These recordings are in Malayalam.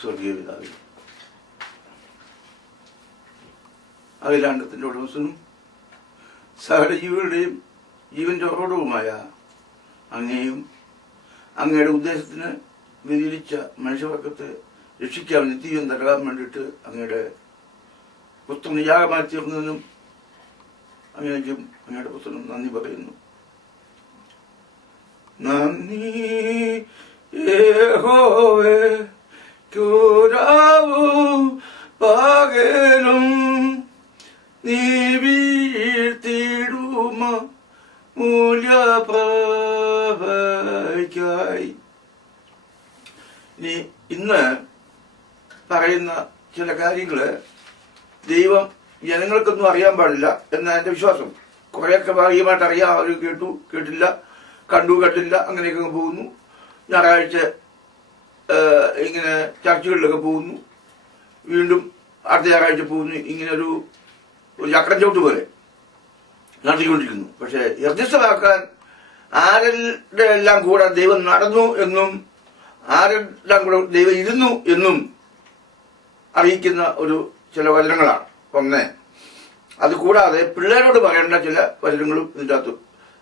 സ്വർഗീയ പിതാവേ, അഖിലാണ്ടത്തിന്റെ ഉടമസ്ഥനും സകല ജീവികളുടെയും ജീവന്റെ ഉറവിടവുമായ അങ്ങയെയും അങ്ങയുടെ ഉദ്ദേശത്തിന് വ്യതിരിച്ച മനുഷ്യവർഗത്തെ രക്ഷിക്കാൻ നിത്യജീവൻ നൽകാൻ വേണ്ടിയിട്ട് അങ്ങയുടെ പുത്രന് യാഗമായി തീർന്നതിനും അങ്ങേക്കും അങ്ങയുടെ പുത്രനും നന്ദി പറയുന്നു. നന്ദി യഹോവേ, രാവും പകലും നീ വീഴ്ത്തിടുമ മൂല്യപ്രഭയ്ക്കായി. ഇന്ന് പറയുന്ന ചില കാര്യങ്ങള് ദൈവം ജനങ്ങൾക്കൊന്നും അറിയാൻ പാടില്ല എന്നാണ് എന്റെ വിശ്വാസം. കുറെയൊക്കെ ഭാഗികമായിട്ട് അറിയാം, അവർ കേട്ടു കേട്ടില്ല, കണ്ടു കേട്ടില്ല, അങ്ങനെയൊക്കെ പോകുന്നു. ഞായറാഴ്ച ഇങ്ങനെ ചർച്ചകളിലൊക്കെ പോകുന്നു, വീണ്ടും അടുത്ത ഞായറാഴ്ച പോകുന്നു. ഇങ്ങനെ ഒരു ചക്രം ചവിട്ട് പോലെ നടത്തിക്കൊണ്ടിരിക്കുന്നു. പക്ഷെ യർദ്ദിഷ്ടമാക്കാൻ ആരുടെ എല്ലാം കൂടെ ദൈവം നടന്നു എന്നും ആരെല്ലാം കൂടെ ദൈവം ഇരുന്നു എന്നും അറിയിക്കുന്ന ഒരു ചില വചനങ്ങളാണ്. ഒന്ന്, അത് കൂടാതെ പിള്ളേരോട് പറയേണ്ട ചില വചനങ്ങളും ഇതിൻ്റെ അകത്ത്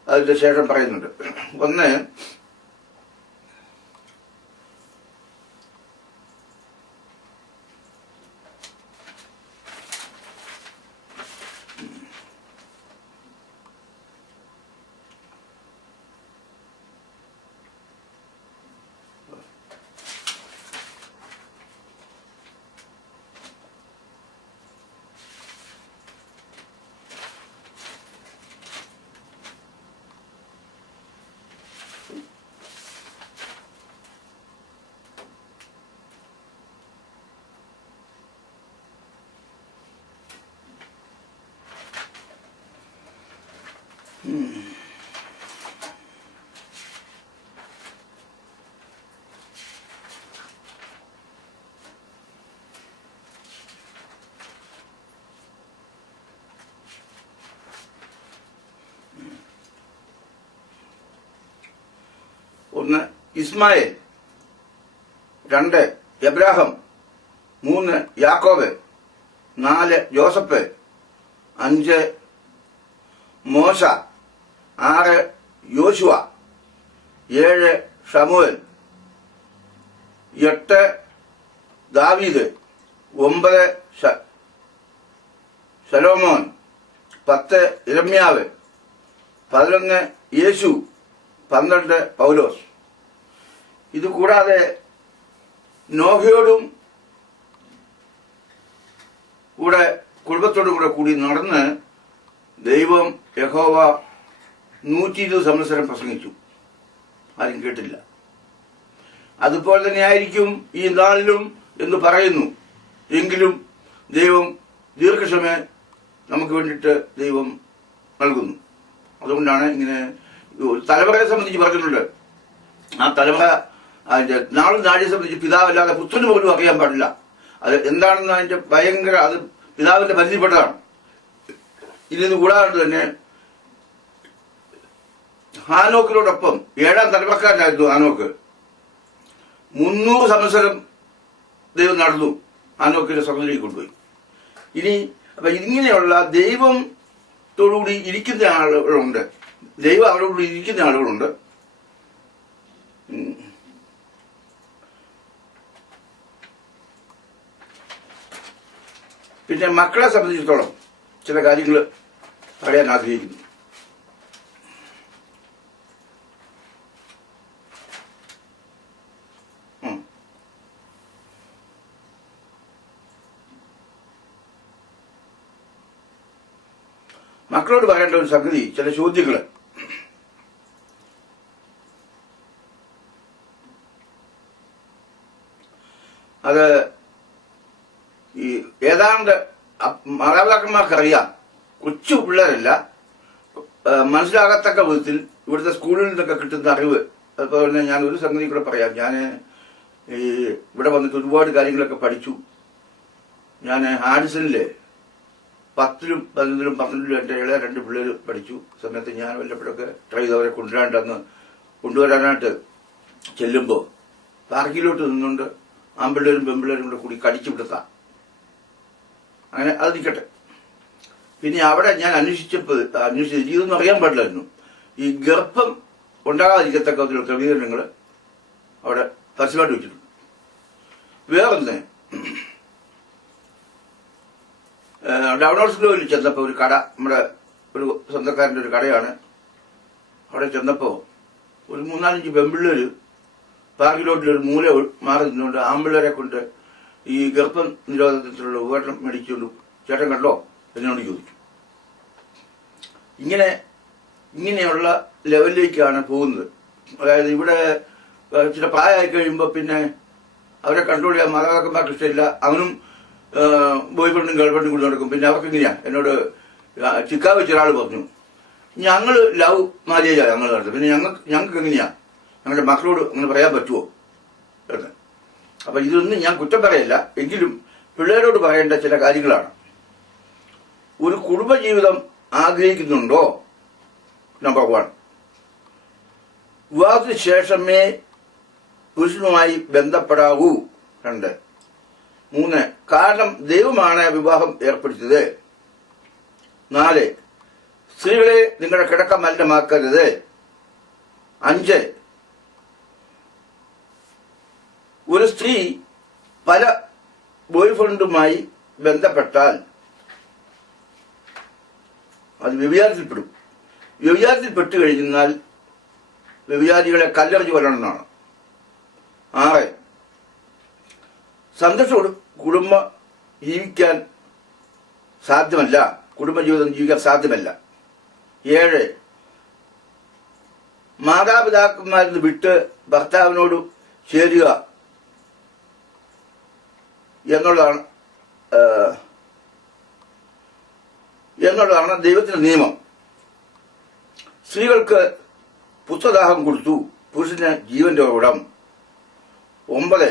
അതിന്റെ ശേഷം പറയുന്നുണ്ട്. ഒന്ന്, ഒന്ന് ഇസ്മായേൽ, 2 എബ്രാഹാം, 3 യാക്കോബ്, 4 ജോസഫ്, 5 മോശ, 6 യോശുവ, 7 ശമൂവേൽ, 8 ദാവീദ്, 9 ശലോമോൻ, 10 ഇരമ്യാവ്, 11 യേശു, 12 പൗലോസ്. ഇത് കൂടാതെ നോഹയോടും കൂടെ കുടുംബത്തോടും കൂടി നടന്ന് ദൈവം യഹോവ 120 സംവത്സരം പ്രസംഗിച്ചു. ആരും കേട്ടില്ല. അതുപോലെ തന്നെ ആയിരിക്കും ഈ നാളിലും എന്ന് പറയുന്നു. എങ്കിലും ദൈവം ദീർഘക്ഷമ നമുക്ക് വേണ്ടിയിട്ട് ദൈവം നൽകുന്നു. അതുകൊണ്ടാണ് ഇങ്ങനെ തലമുറയെ സംബന്ധിച്ച് പറഞ്ഞിട്ടുണ്ട്. ആ തലമുറ അതിന്റെ നാളും നാഴിയെ സംബന്ധിച്ച് പിതാവല്ലാതെ പുത്രന് പോലും അറിയാൻ പാടില്ല. അത് എന്താണെന്ന് അതിന്റെ ഭയങ്കര, അത് പിതാവിന്റെ പരിധിപ്പെട്ടതാണ്. ഇതിന് കൂടാതെ തന്നെ ഹാനോക്കിനോടൊപ്പം 7ാം തലമുറക്കാരനായിരുന്നു ഹാനോക്ക്. 300 സംവത്സരം ദൈവം നടന്നു, ഹാനോക്കിന്റെ സഹോദരിയെ കൊണ്ടുപോയി. ഇനി അപ്പൊ ഇങ്ങനെയുള്ള ദൈവത്തോടുകൂടി ഇരിക്കുന്ന ആളുകളുണ്ട്, ദൈവം അവരോടുകൂടി ഇരിക്കുന്ന ആളുകളുണ്ട്. പിന്നെ മക്കളെ സംബന്ധിച്ചിടത്തോളം ചില കാര്യങ്ങൾ പറയാൻ ആഗ്രഹിക്കുന്നു. മക്കളോട് പറയേണ്ട ഒരു സംഗതി, ചില ചോദ്യങ്ങള്. അത് ഈ ഏതാണ്ട് മാതാപിതാക്കന്മാർക്കറിയാം, കൊച്ചു പിള്ളേരല്ല, മനസ്സിലാകത്തക്ക വിധത്തിൽ ഇവിടുത്തെ സ്കൂളിൽ നിന്നൊക്കെ കിട്ടുന്ന അറിവ്. അതുപോലെ തന്നെ ഞാൻ ഒരു സംഗതി കൂടെ പറയാം. ഞാൻ ഈ ഇവിടെ വന്നിട്ട് ഒരുപാട് കാര്യങ്ങളൊക്കെ പഠിച്ചു. ഞാൻ ഹാഡിസണില് 10ലും 11ലും 12ലും എൻ്റെ ഇളയ 2 പിള്ളേർ പഠിച്ചു സമയത്ത് ഞാൻ വല്ലപ്പോഴൊക്കെ ട്രൈ ചെയ്ത് അവരെ കൊണ്ടുവരാനായിട്ട് ചെല്ലുമ്പോൾ പാർക്കിലോട്ട് നിന്നുകൊണ്ട് ആൺപിള്ളേരും പെൺപിള്ളേരും കൂടെ കൂടി കടിച്ചു വിടുത്താം. അങ്ങനെ അത് നിൽക്കട്ടെ. പിന്നെ അവിടെ ഞാൻ അന്വേഷിച്ചപ്പോൾ ഇതൊന്നും അറിയാൻ പാടില്ലായിരുന്നു. ഈ ഗർഭം ഉണ്ടാകാതിരിക്കത്തക്ക ക്രമീകരണങ്ങൾ അവിടെ പരസ്യമായിട്ട് വെച്ചിട്ടുണ്ട്. വേറൊന്ന്, ഡൗൺലോഡ് സ്കൂളിൽ ചെന്നപ്പോൾ ഒരു കട, നമ്മുടെ ഒരു സ്വന്തക്കാരൻ്റെ ഒരു കടയാണ്. അവിടെ ചെന്നപ്പോൾ ഒരു 3-4 പെൺപിള്ളേർ പാർക്കിലോട്ടിലൊരു മൂല മാറി നിന്നുകൊണ്ട് ആൺപിള്ളേരെ കൊണ്ട് ഈ ഗർഭം നിരോധനത്തിലുള്ള ഉപകരണം മേടിച്ചുകൊണ്ട് ചേട്ടൻ കണ്ടോ എന്നോട് ചോദിച്ചു. ഇങ്ങനെയുള്ള ലെവലിലേക്കാണ് പോകുന്നത്. അതായത് ഇവിടെ ചില പ്രായമായി കഴിയുമ്പോൾ പിന്നെ അവരെ കൺട്രോൾ ചെയ്യാൻ മാതാപിതാക്കന്മാർക്ക് ഇഷ്ടമില്ല. അവനും ബോയ് ഫ്രണ്ടും ഗേൾ ഫ്രണ്ടും കൂടി നടക്കും. പിന്നെ അവർക്ക് എങ്ങനെയാ, എന്നോട് ചിക്കാഗോ ഒരാൾ പറഞ്ഞു, ഞങ്ങൾ ലവ് മാരേജാണ് ഞങ്ങൾ നടത്തുന്നത്, പിന്നെ ഞങ്ങൾക്ക് എങ്ങനെയാ ഞങ്ങളുടെ മക്കളോട് അങ്ങനെ പറയാൻ പറ്റുമോ എന്ന്. അപ്പൊ ഇതൊന്നും ഞാൻ കുറ്റം പറയല്ല, എങ്കിലും പിള്ളേരോട് പറയേണ്ട ചില കാര്യങ്ങളാണ്. ഒരു കുടുംബജീവിതം ആഗ്രഹിക്കുന്നുണ്ടോ? നമ്പർ 1. വിവാഹത്തിന് ശേഷമേ പുരുഷനുമായി ബന്ധപ്പെടാവൂ. 2. 3. കാരണം ദൈവമാണ് വിവാഹം ഏർപ്പെടുത്തിയത്. 4. സ്ത്രീകളെ നിങ്ങളുടെ കിടക്ക മലിനമാക്കരുത്. 5. ഒരു സ്ത്രീ പല ബോയ് ഫ്രണ്ടുമായി ബന്ധപ്പെട്ടാൽ അത് വ്യഭിചാരത്തിൽപ്പെടും. വ്യഭിചാരത്തിൽപ്പെട്ടു കഴിഞ്ഞാൽ വ്യഭിചാരികളെ കല്ലെറിഞ്ഞു കൊല്ലണമെന്നാണ്. 6. സന്തോഷത്തോട് കുടുംബജീവിതം ജീവിക്കാൻ സാധ്യമല്ല. 7. മാതാപിതാക്കന്മാരിൽ നിന്ന് വിട്ട് ഭർത്താവിനോട് ചേരുക എന്നുള്ളതാണ് ദൈവത്തിന്റെ നിയമം. സ്ത്രീകൾക്ക് പുത്രദാഹം കൊടുത്തു, പുരുഷന് ജീവന്റെ ഉറവിടം. 9.